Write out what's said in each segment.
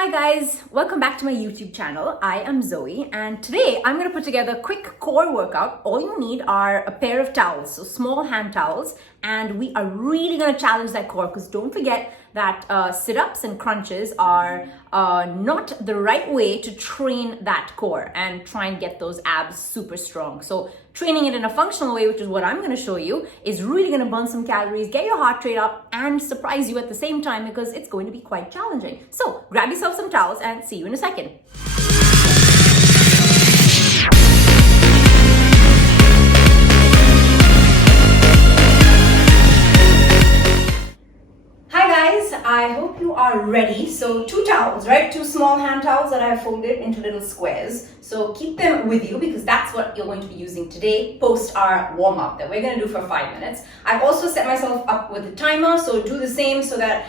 Hi guys, welcome back to my YouTube channel. I am Zoe and today I'm going to put together a quick core workout. All you need are a pair of towels, so small hand towels, and we are really going to challenge that core because don't forget that sit-ups and crunches are not the right way to train that core and try and get those abs super strong. So training it in a functional way, which is what I'm going to show you, is really going to burn some calories, get your heart rate up, and surprise you at the same time because it's going to be quite challenging. So grab yourself some towels and see you in a second. I hope you are ready. So 2 towels, right? 2 small hand towels that I have folded into little squares. So keep them with you because that's what you're going to be using today post our warm up that we're going to do for 5 minutes. I've also set myself up with a timer, so do the same so that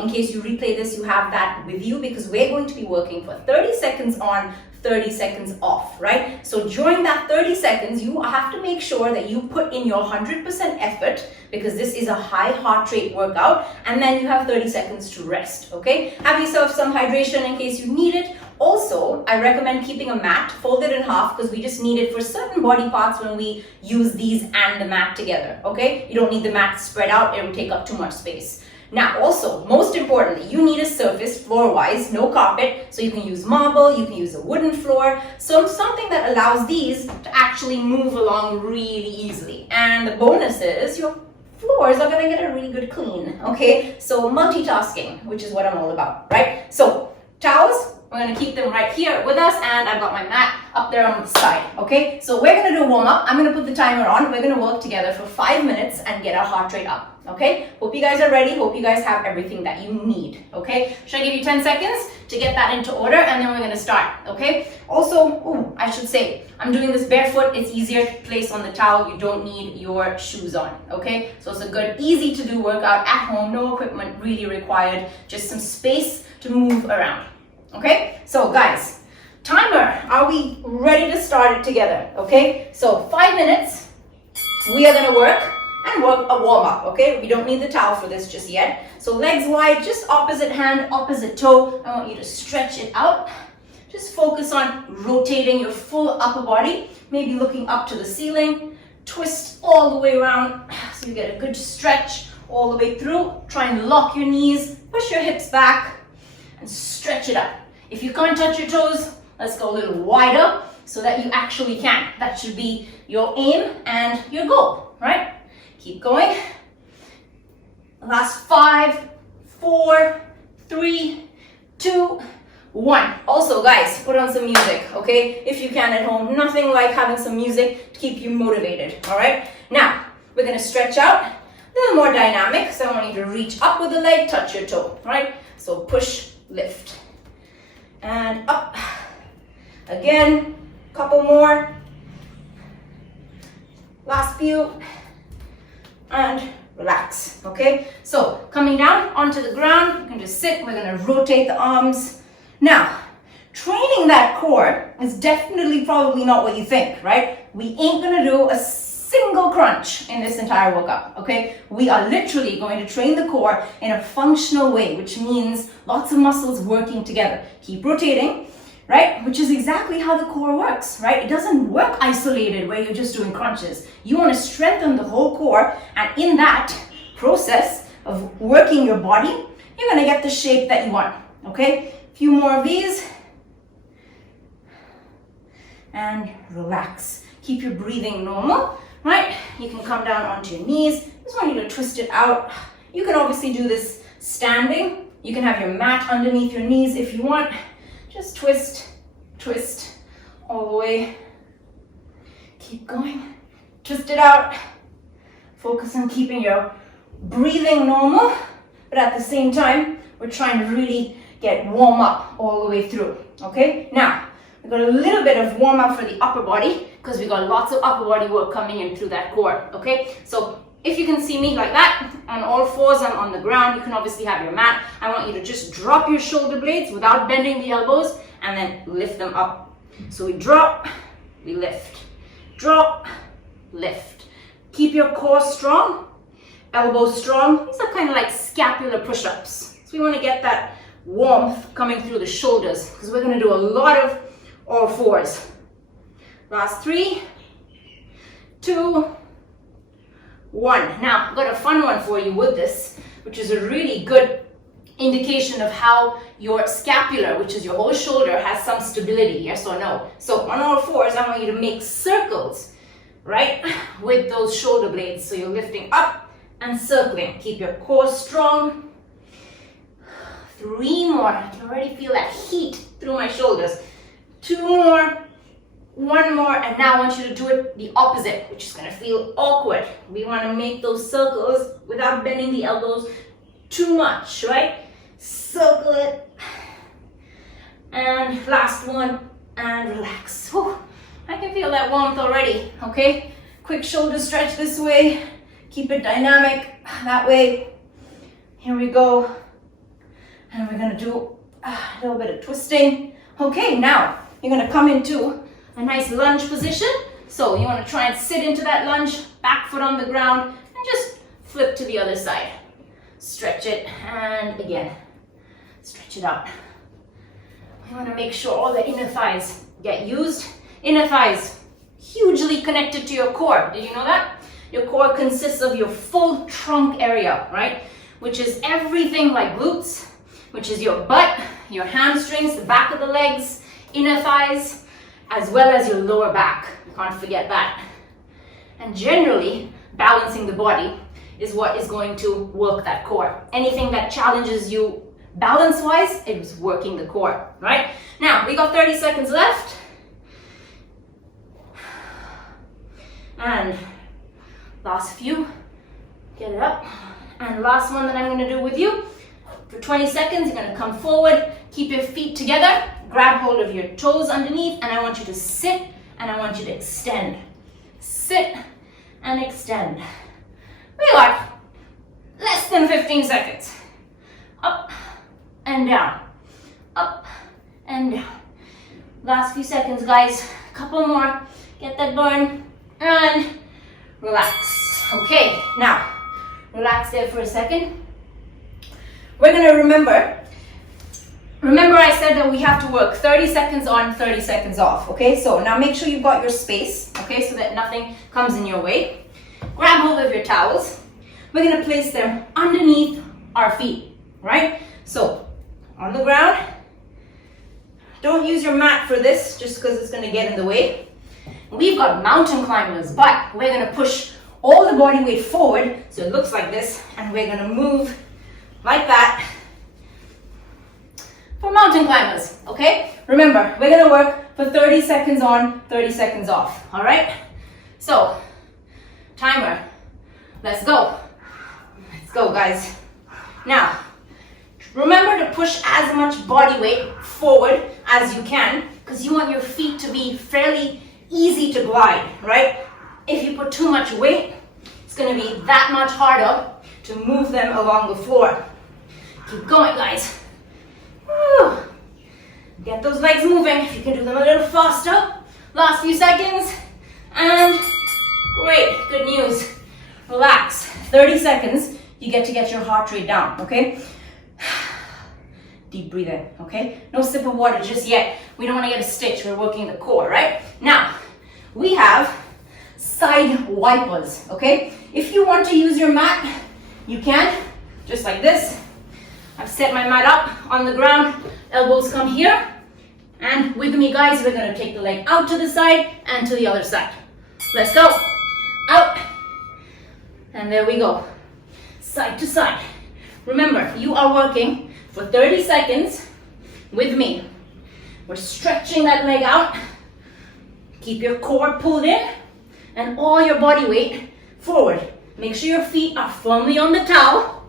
in case you replay this, you have that with you because we're going to be working for 30 seconds on, 30 seconds off, right? So during that 30 seconds, you have to make sure that you put in your 100% effort because this is a high heart rate workout, and then you have 30 seconds to rest, okay? Have yourself some hydration in case you need it. Also, I recommend keeping a mat folded in half because we just need it for certain body parts when we use these and the mat together, okay? You don't need the mat spread out, it will take up too much space. Now, also, most importantly, you need a surface floor-wise, no carpet, so you can use marble, you can use a wooden floor, so something that allows these to actually move along really easily. And the bonus is your floors are gonna get a really good clean, okay? So multitasking, which is what I'm all about, right? So towels, we're gonna keep them right here with us, and I've got my mat up there on the side, okay? So we're gonna do a warm-up. I'm gonna put the timer on. We're gonna work together for 5 minutes and get our heart rate up, okay? Hope you guys are ready. Hope you guys have everything that you need, okay? Should I give you 10 seconds to get that into order, and then we're gonna start, okay? Also, I should say, I'm doing this barefoot. It's easier to place on the towel. You don't need your shoes on, okay? So it's a good, easy to do workout at home. No equipment really required. Just some space to move around. Okay, so guys, timer, are we ready to start it together? Okay, so 5 minutes, we are gonna work a warm-up, okay? We don't need the towel for this just yet. So legs wide, just opposite hand, opposite toe. I want you to stretch it out. Just focus on rotating your full upper body, maybe looking up to the ceiling. Twist all the way around so you get a good stretch all the way through. Try and lock your knees, push your hips back, and stretch it up. If you can't touch your toes, let's go a little wider so that you actually can. That should be your aim and your goal, right? Keep going. Last 5, 4, 3, 2, 1. Also, guys, put on some music, okay? If you can at home, nothing like having some music to keep you motivated, all right? Now, we're gonna stretch out, a little more dynamic, so I want you to reach up with the leg, touch your toe, right? So push, lift, and up. Again, couple more. Last few, and relax, okay? So coming down onto the ground, you can just sit. We're gonna rotate the arms. Now, training that core is definitely probably not what you think, right? We ain't gonna do a single crunch in this entire workout, okay? We are literally going to train the core in a functional way, which means lots of muscles working together. Keep rotating, right? Which is exactly how the core works, right? It doesn't work isolated where you're just doing crunches. You want to strengthen the whole core, and in that process of working your body, you're going to get the shape that you want, okay? A few more of these, and relax. Keep your breathing normal. Right? You can come down onto your knees. Just want you to twist it out. You can obviously do this standing. You can have your mat underneath your knees if you want. Just twist, twist all the way. Keep going. Twist it out. Focus on keeping your breathing normal, but at the same time, we're trying to really get warm up all the way through. Okay? Now, we've got a little bit of warm up for the upper body because we got lots of upper body work coming in through that core, okay? So if you can see me like that, on all fours, I'm on the ground. You can obviously have your mat. I want you to just drop your shoulder blades without bending the elbows and then lift them up. So we drop, we lift, drop, lift. Keep your core strong, elbows strong. These are kind of like scapular push-ups. So we want to get that warmth coming through the shoulders because we're gonna do a lot of all fours. Last 3, 2, 1. Now, I've got a fun one for you with this, which is a really good indication of how your scapular, which is your whole shoulder, has some stability, yes or no. So on all fours, I want you to make circles, right, with those shoulder blades. So you're lifting up and circling. Keep your core strong. 3 more. I can already feel that heat through my shoulders. 2 more. 1 more. And now I want you to do it the opposite, which is going to feel awkward. We want to make those circles without bending the elbows too much, right? Circle it. And last one. And relax. Whew. I can feel that warmth already, okay? Quick shoulder stretch this way. Keep it dynamic that way. Here we go. And we're gonna do a little bit of twisting. Okay, now you're gonna come into a nice lunge position. So you wanna try and sit into that lunge, back foot on the ground, and just flip to the other side. Stretch it, and again, stretch it out. You wanna make sure all the inner thighs get used. Inner thighs, hugely connected to your core. Did you know that? Your core consists of your full trunk area, right? Which is everything like glutes, which is your butt, your hamstrings, the back of the legs, inner thighs, as well as your lower back. You can't forget that. And generally, balancing the body is what is going to work that core. Anything that challenges you balance-wise, it is working the core, right? Now, we got 30 seconds left. And last few, get it up. And last one that I'm gonna do with you, for 20 seconds, you're gonna come forward, keep your feet together, grab hold of your toes underneath, and I want you to sit, and I want you to extend. Sit and extend. We got less than 15 seconds. Up and down, up and down. Last few seconds, guys. Couple more, get that burn, and relax. Okay, now, relax there for a second. We're gonna remember I said that we have to work 30 seconds on, 30 seconds off, okay? So now make sure you've got your space, okay, so that nothing comes in your way. Grab hold of your towels. We're gonna place them underneath our feet, right? So, on the ground. Don't use your mat for this, just because it's gonna get in the way. We've got mountain climbers, but we're gonna push all the body weight forward, so it looks like this, and we're gonna move like that for mountain climbers, okay? Remember, we're gonna work for 30 seconds on, 30 seconds off, all right? So, timer, let's go. Let's go, guys. Now, remember to push as much body weight forward as you can, because you want your feet to be fairly easy to glide, right? If you put too much weight, it's gonna be that much harder to move them along the floor. Keep going, guys. Woo. Get those legs moving. If you can do them a little faster. Last few seconds. And great, good news. Relax. 30 seconds, you get to get your heart rate down, okay? Deep breathe in, okay? No sip of water just yet. We don't want to get a stitch. We're working the core, right? Now, we have side wipers, okay? If you want to use your mat, you can, just like this. I've set my mat up on the ground. Elbows come here. And with me, guys, we're going to take the leg out to the side and to the other side. Let's go. Out. And there we go. Side to side. Remember, you are working for 30 seconds with me. We're stretching that leg out. Keep your core pulled in and all your body weight forward. Make sure your feet are firmly on the towel,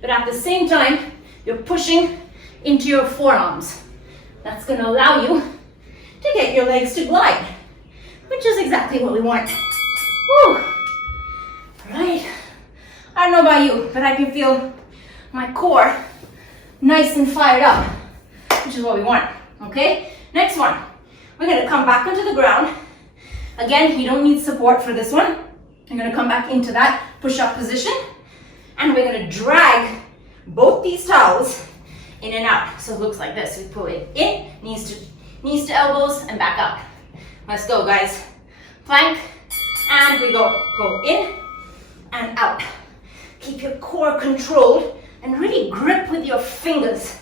but at the same time, you're pushing into your forearms. That's going to allow you to get your legs to glide, which is exactly what we want. Woo! Right. I don't know about you, but I can feel my core nice and fired up, which is what we want, okay? Next one, we're gonna come back onto the ground. Again, you don't need support for this one. You're gonna come back into that push-up position, and we're gonna drag both these towels in and out. So it looks like this. We pull it in, knees to elbows, and back up. Let's go, guys. Plank, and we go in and out. Keep your core controlled and really grip with your fingers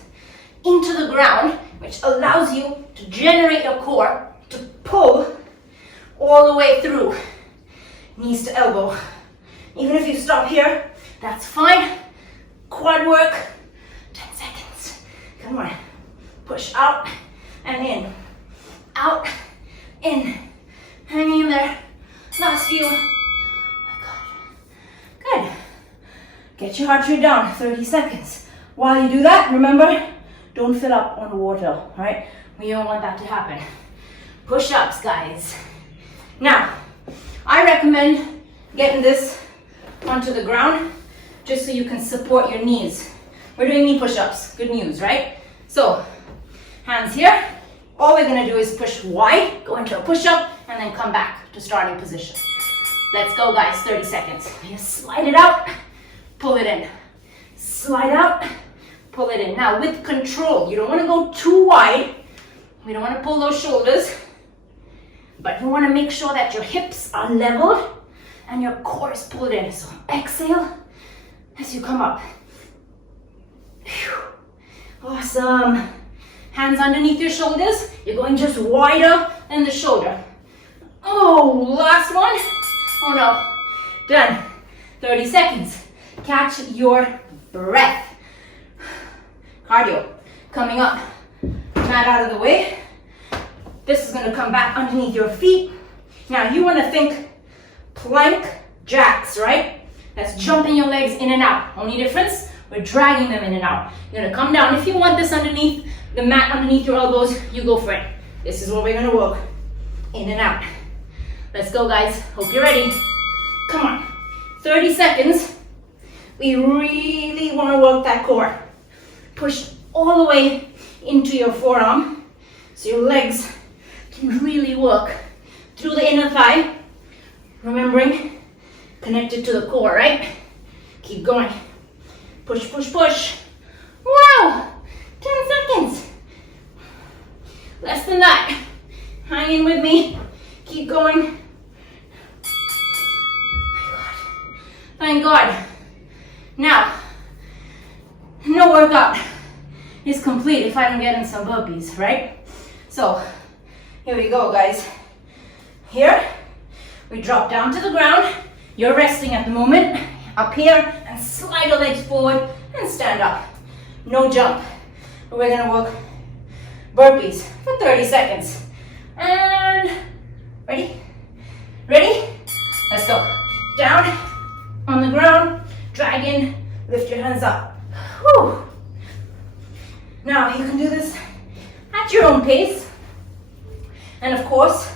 into the ground, which allows you to generate your core to pull all the way through, knees to elbow. Even if you stop here, that's fine. Quad work, 10 seconds. Come on. Push out and in. Out, in. Hang in there. Last few. Oh my God. Good. Get your heart rate down, 30 seconds. While you do that, remember, don't fill up on water, all right? We don't want that to happen. Push-ups, guys. Now, I recommend getting this onto the ground just so you can support your knees. We're doing knee push-ups. Good news, right? So, hands here. All we're gonna do is push wide, go into a push-up, and then come back to starting position. Let's go, guys, 30 seconds. You slide it out, pull it in. Slide out, pull it in. Now, with control, you don't wanna go too wide. We don't wanna pull those shoulders, but you wanna make sure that your hips are leveled and your core is pulled in. So exhale as you come up. Whew. Awesome. Hands underneath your shoulders. You're going just wider than the shoulder. Oh, last one. Oh no. Done. 30 seconds. Catch your breath. Cardio. Coming up. Mat out of the way. This is going to come back underneath your feet. Now you want to think plank jacks, right? That's jumping your legs in and out. Only difference, we're dragging them in and out. You're going to come down. If you want this underneath the mat, underneath your elbows, you go for it. This is what we're going to work. In and out. Let's go, guys. Hope you're ready. Come on. 30 seconds. We really want to work that core. Push all the way into your forearm so your legs can really work through the inner thigh. Remembering, connected to the core, right? Keep going. Push, push, push. Wow! 10 seconds. Less than that. Hang in with me. Keep going. Thank God. Now, no workout is complete if I don't get in some burpees, right? So, here we go, guys. Here, we drop down to the ground. You're resting at the moment. Up here, and slide your legs forward and stand up. No jump. But we're gonna work burpees for 30 seconds. And, ready? Ready? Let's go. Down, on the ground, drag in, lift your hands up. Whew. Now, you can do this at your own pace. And of course,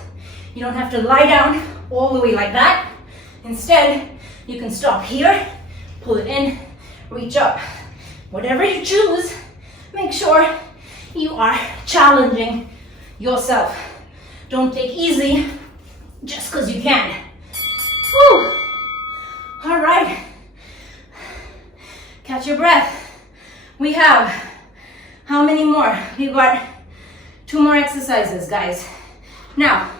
you don't have to lie down all the way like that. Instead, you can stop here, pull it in, reach up. Whatever you choose, make sure you are challenging yourself. Don't take easy just because you can. Whew. All right. Catch your breath. We have, how many more? We've got 2 more exercises, guys. Now,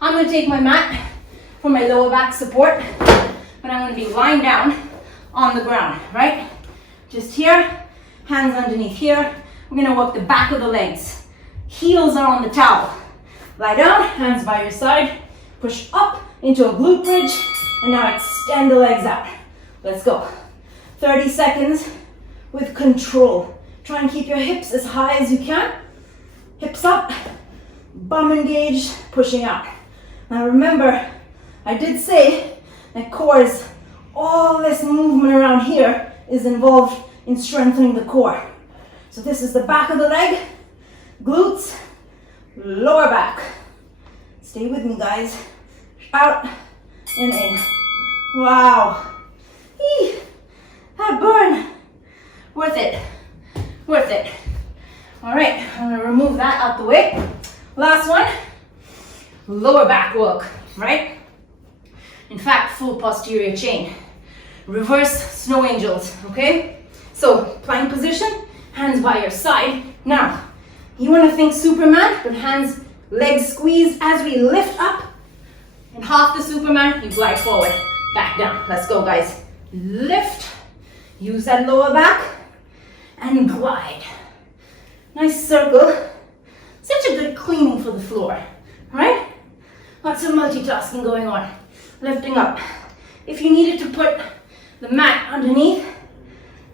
I'm gonna take my mat for my lower back support, but I'm gonna be lying down on the ground, right? Just here, hands underneath here. We're gonna work the back of the legs. Heels are on the towel. Lie down, hands by your side. Push up into a glute bridge, and now extend the legs out. Let's go. 30 seconds with control. Try and keep your hips as high as you can. Hips up, bum engaged, pushing out. Now remember, I did say that cores, all this movement around here is involved in strengthening the core. So this is the back of the leg, glutes, lower back. Stay with me, guys. Out and in. Wow. Eee, that burn. Worth it. Worth it. All right, I'm gonna remove that out the way. Last one, lower back work, right? In fact, full posterior chain. Reverse snow angels, okay? So, plank position, hands by your side. Now, you want to think Superman, but hands, legs squeezed as we lift up. And half the Superman, you glide forward, back down. Let's go, guys. Lift, use that lower back, and glide. Nice circle. Such a good cleaning for the floor, right? Lots of multitasking going on. Lifting up. If you needed to put the mat underneath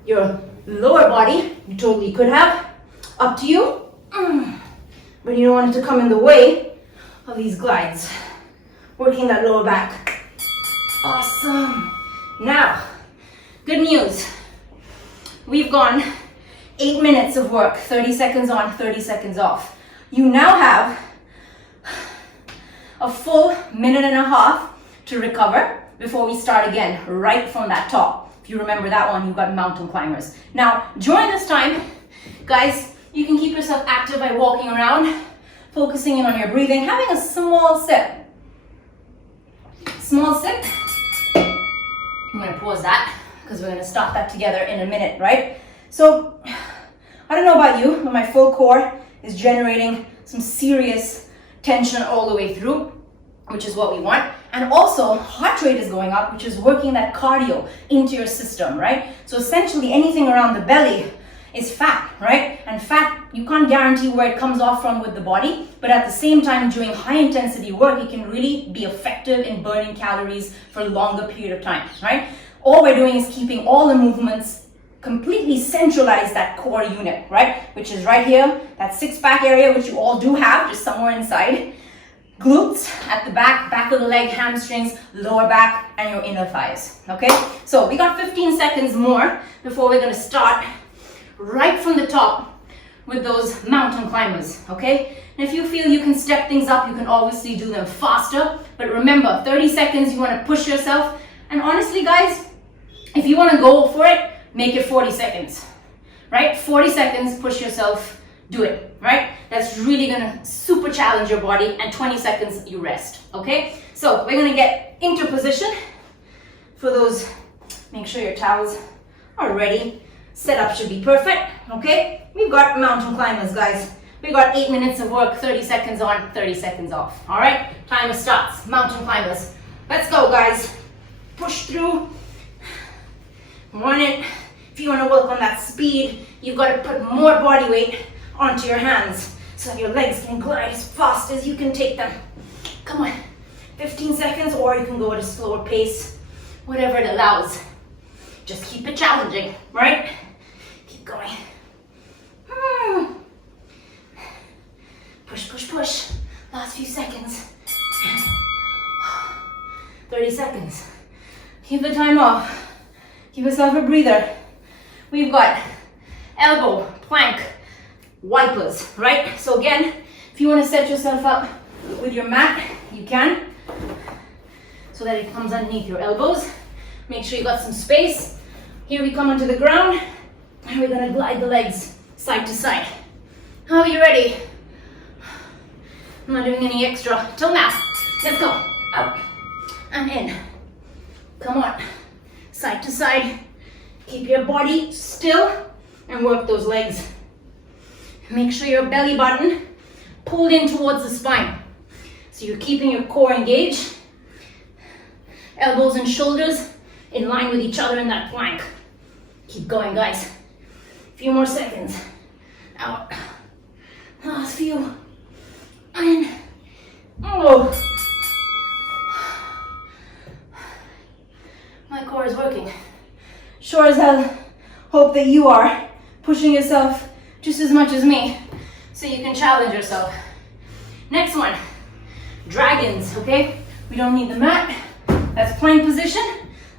your lower body, you totally could have. Up to you. But you don't want it to come in the way of these glides. Working that lower back. Awesome. Now, good news. We've gone 8 minutes of work, 30 seconds on, 30 seconds off. You now have a full minute and a half to recover before we start again, right from that top. If you remember that one, you've got mountain climbers. Now, during this time, guys, you can keep yourself active by walking around, focusing in on your breathing, having a small sip. Small sip. I'm gonna pause that because we're gonna stop that together in a minute, right? So, I don't know about you, but my full core is generating some serious tension all the way through, which is what we want. And also, heart rate is going up, which is working that cardio into your system, right? So essentially, anything around the belly is fat, right? And fat, you can't guarantee where it comes off from with the body, but at the same time, doing high intensity work, it can really be effective in burning calories for a longer period of time, right? All we're doing is keeping all the movements completely centralize that core unit, right? Which is right here, that six-pack area, which you all do have, just somewhere inside. Glutes at the back, back of the leg, hamstrings, lower back, and your inner thighs, okay? So we got 15 seconds more before we're gonna start right from the top with those mountain climbers, okay? And if you feel you can step things up, you can obviously do them faster, but remember, 30 seconds, you wanna push yourself. And honestly, guys, if you wanna go for it, make it 40 seconds, right? 40 seconds, push yourself, do it, right? That's really gonna super challenge your body, and 20 seconds, you rest, okay? So we're gonna get into position for those. Make sure your towels are ready. Setup should be perfect, okay? We've got mountain climbers, guys. We got 8 minutes of work, 30 seconds on, 30 seconds off, all right? Timer starts, mountain climbers. Let's go, guys. Push through, run it. If you wanna work on that speed, you've gotta put more body weight onto your hands so your legs can glide as fast as you can take them. Come on, 15 seconds, or you can go at a slower pace, whatever it allows. Just keep it challenging, right? Keep going. Push, push, push. Last few seconds. 30 seconds. Keep the time off. Give yourself a breather. We've got elbow, plank, wipers, right? So again, if you want to set yourself up with your mat, you can, so that it comes underneath your elbows. Make sure you got some space. Here we come onto the ground, and we're gonna glide the legs side to side. Are you ready? I'm not doing any extra till now. Let's go. Out and in. Come on. Side to side. Keep your body still and work those legs. Make sure your belly button pulled in towards the spine. So you're keeping your core engaged. Elbows and shoulders in line with each other in that plank. Keep going, guys. A few more seconds. Out. Last few. In. Oh. My core is working. Sure as hell hope that you are pushing yourself just as much as me, so you can challenge yourself. Next one, dragons, okay? We don't need the mat. That's plank position,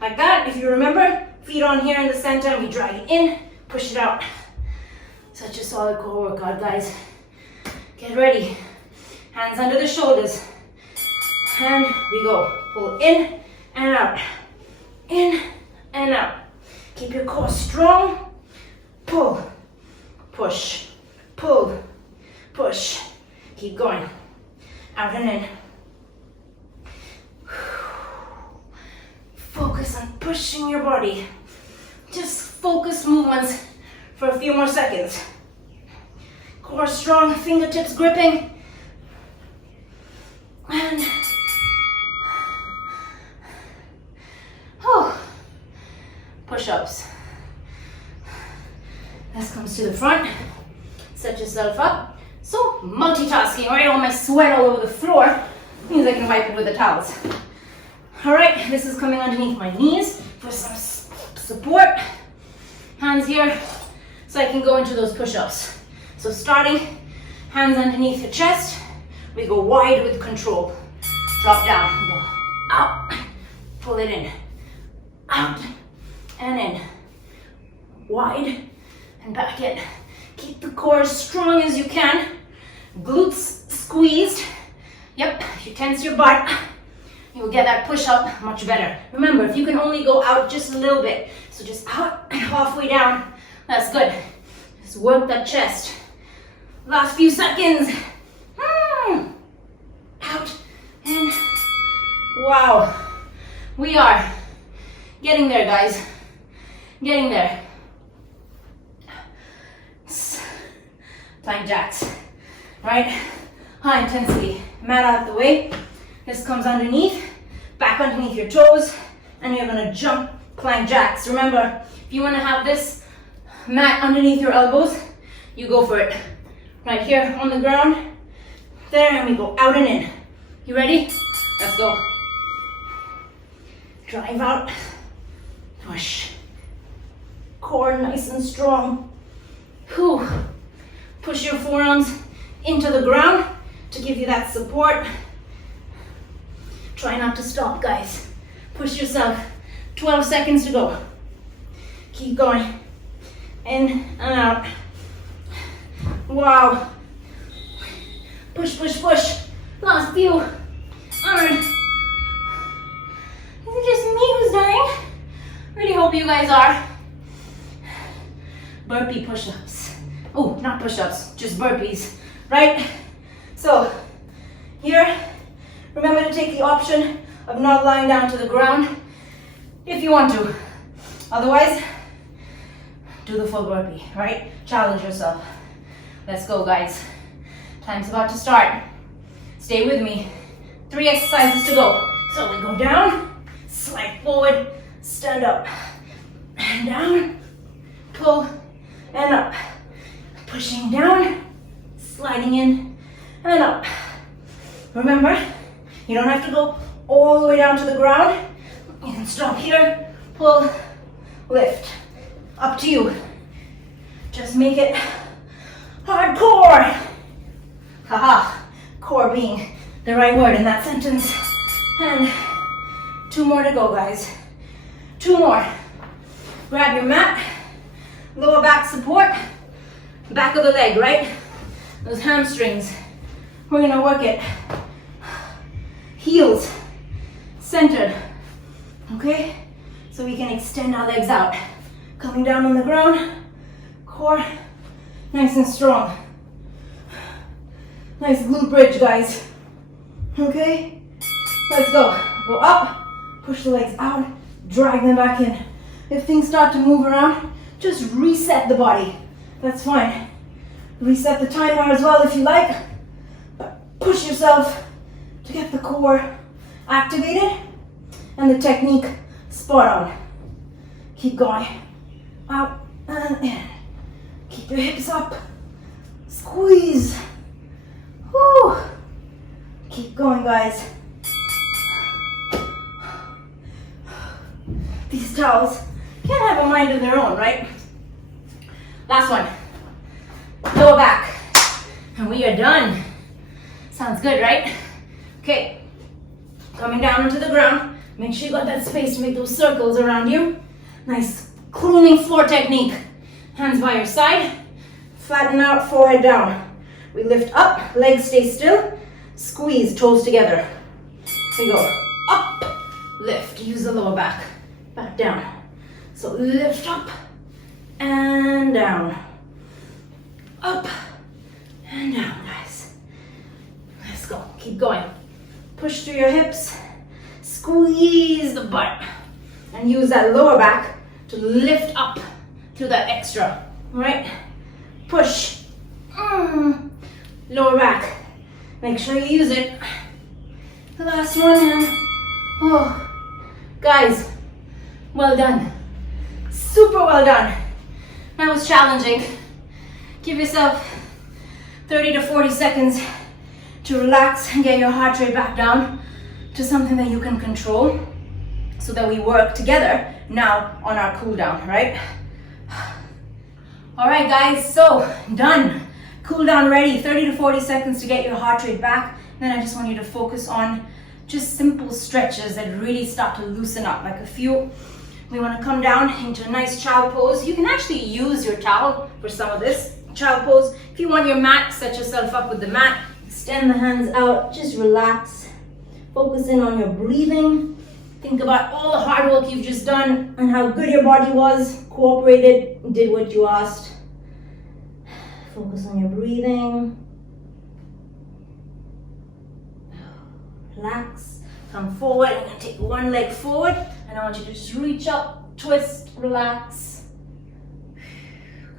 like that. If you remember, feet on here in the center, and we drag it in, push it out. Such a solid core workout, guys. Get ready. Hands under the shoulders. And we go. Pull in and out. In and out. Keep your core strong. Pull, push, pull, push. Keep going. Out and in. Focus on pushing your body. Just focus movements for a few more seconds. Core strong, fingertips gripping. And push-ups. This comes to the front. Set yourself up. So multitasking, right? All my sweat all over the floor means I can wipe it with the towels. All right, this is coming underneath my knees for some support. Hands here, so I can go into those push-ups. So starting, hands underneath your chest. We go wide with control. Drop down, go out, pull it in, out and in, wide and back in. Keep the core as strong as you can. Glutes squeezed. Yep, if you tense your butt, you will get that push-up much better. Remember, if you can only go out just a little bit, so just out and halfway down, that's good. Just work that chest. Last few seconds. Out and wow. We are getting there, guys. Getting there. Plank jacks, right? High intensity. Mat out the way. This comes underneath, back underneath your toes, and you're gonna jump plank jacks. Remember, if you wanna have this mat underneath your elbows, you go for it. Right here on the ground, there, and we go out and in. You ready? Let's go. Drive out, push. Core nice and strong. Whew. Push your forearms into the ground to give you that support. Try not to stop, guys. Push yourself. 12 seconds to go. Keep going. In and out. Wow. Push, push, push. Last few. Arm. Is it just me who's dying? Really hope you guys are. Burpee push-ups. Oh, not push-ups, just burpees, right? So, here, remember to take the option of not lying down to the ground if you want to. Otherwise, do the full burpee, right? Challenge yourself. Let's go, guys. Time's about to start. Stay with me. 3 exercises to go. So we go down, slide forward, stand up, and down, pull, and up. Pushing down, sliding in, and up. Remember, you don't have to go all the way down to the ground. You can stop here, pull, lift. Up to you. Just make it hardcore. Haha, core being the right word in that sentence. And 2 more to go, guys. 2 more. Grab your mat, lower back support, back of the leg, right? Those hamstrings. We're gonna work it. Heels centered, okay? So we can extend our legs out. Coming down on the ground, core nice and strong. Nice glute bridge, guys. Okay? Let's go. Go up, push the legs out, drag them back in. If things start to move around, just reset the body. That's fine. Reset the timer as well if you like. But push yourself to get the core activated and the technique spot on. Keep going. Out and in. Keep your hips up. Squeeze. Woo. Keep going, guys. These towels can't have a mind of their own, right? Last one. Lower back. And we are done. Sounds good, right? Okay. Coming down onto the ground. Make sure you got that space to make those circles around you. Nice crooning floor technique. Hands by your side. Flatten out, forehead down. We lift up, legs stay still. Squeeze, toes together. We go up, lift. Use the lower back. Back down. So lift up and down. Up and down, guys. Let's go. Keep going. Push through your hips. Squeeze the butt. And use that lower back to lift up to that extra. All right, push, lower back. Make sure you use it. The last one, and oh, guys, well done. Super well done. That was challenging. Give yourself 30 to 40 seconds to relax and get your heart rate back down to something that you can control so that we work together now on our cool down, right? All right, guys, so done. Cool down ready, 30 to 40 seconds to get your heart rate back. Then I just want you to focus on just simple stretches that really start to loosen up, like a few. We want to come down into a nice child pose. You can actually use your towel for some of this child pose. If you want your mat, set yourself up with the mat. Extend the hands out, just relax. Focus in on your breathing. Think about all the hard work you've just done and how good your body was, cooperated, did what you asked. Focus on your breathing. Relax. Come forward. I'm going to take one leg forward and I want you to just reach up, twist, relax.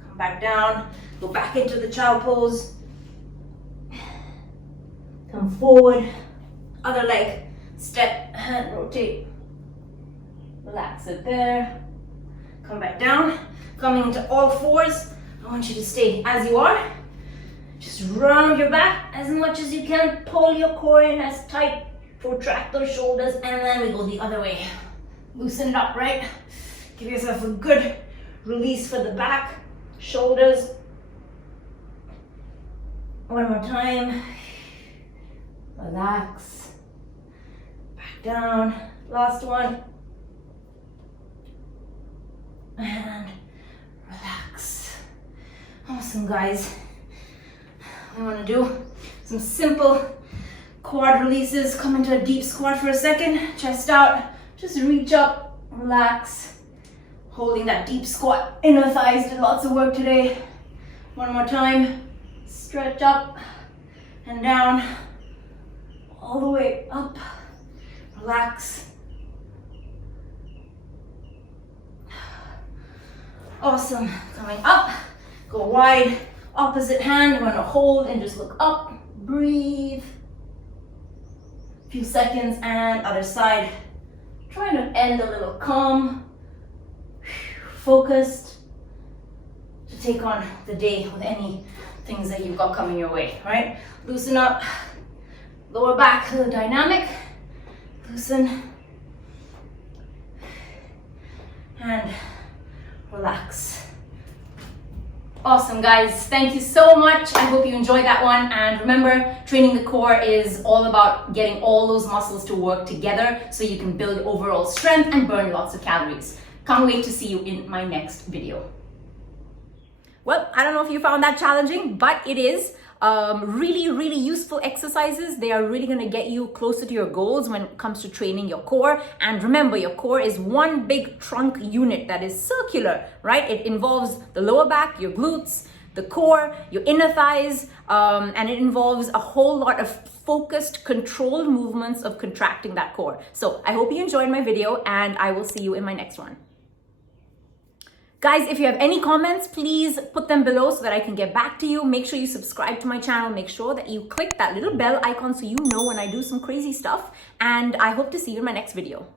Come back down. Go back into the child pose. Come forward. Other leg. Step, hand, rotate. Relax it there. Come back down. Coming into all fours. I want you to stay as you are. Just round your back as much as you can. Pull your core in as tight. Protract those shoulders, and then we go the other way. Loosen it up, right? Give yourself a good release for the back, shoulders. One more time. Relax. Back down. Last one. And relax. Awesome, guys. We want to do some simple quad releases. Come into a deep squat for a second. Chest out. Just reach up. Relax. Holding that deep squat. Inner thighs did lots of work today. One more time. Stretch up and down. All the way up. Relax. Awesome. Coming up. Go wide. Opposite hand. You want to hold and just look up. Breathe. Few seconds, and other side. Trying to end a little calm, focused to take on the day with any things that you've got coming your way, right? Loosen up, lower back, a little dynamic, loosen, and relax. Awesome, guys. Thank you so much. I hope you enjoyed that one. And remember, training the core is all about getting all those muscles to work together so you can build overall strength and burn lots of calories. Can't wait to see you in my next video. Well, I don't know if you found that challenging, but it is. Really useful exercises. They are really going to get you closer to your goals when it comes to training your core. And remember, your core is one big trunk unit that is circular, right? It involves the lower back, your glutes, the core, your inner thighs, and it involves a whole lot of focused, controlled movements of contracting that core. So I hope you enjoyed my video, and I will see you in my next one. Guys, if you have any comments, please put them below so that I can get back to you. Make sure you subscribe to my channel. Make sure that you click that little bell icon so you know when I do some crazy stuff. And I hope to see you in my next video.